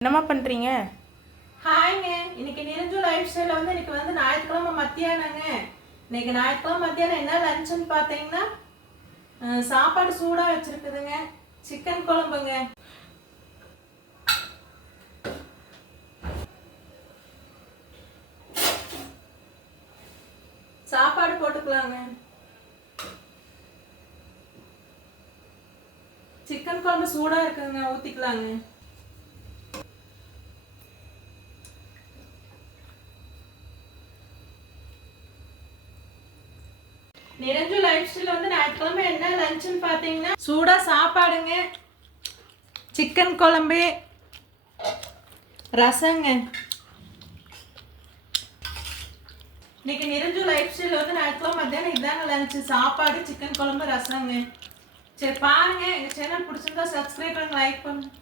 என்னம்மா பண்ணுறீங்க? ஹாய்ங்க. இன்னைக்கு நிரஞ்சு லைஃப் ஸ்டைலில் இன்னைக்கு ஞாயிற்றுக்கிழமை மத்தியானங்க. இன்னைக்கு ஞாயிற்றுக்கிழமை மத்தியானம் என்ன லஞ்சுன்னு பார்த்தீங்கன்னா சாப்பாடு சூடாக வச்சுருக்குதுங்க. சிக்கன் குழம்புங்க. சாப்பாடு போட்டுக்கலாங்க. சிக்கன் குழம்பு சூடாக இருக்குதுங்க, ஊற்றிக்கலாங்க. நிரஞ்சு லைஃப் ஸ்டைல் ஞாயிற்றுக்கிழமை என்ன லஞ்சுன்னு பார்த்தீங்கன்னா சூடாக சாப்பாடுங்க, சிக்கன் குழம்பு, ரசங்க. இன்னைக்கு நிரஞ்சு லைஃப் ஸ்டைல் ஞாயிற்றுக்கிழமை மத்தியானம் இதாங்க லஞ்சு. சாப்பாடு, சிக்கன் குழம்பு, ரசங்க. சரி பாருங்க. எங்கள் சேனல் பிடிச்சிருந்தா சப்ஸ்கிரைப் பண்ணுங்க, லைக் பண்ணுங்க.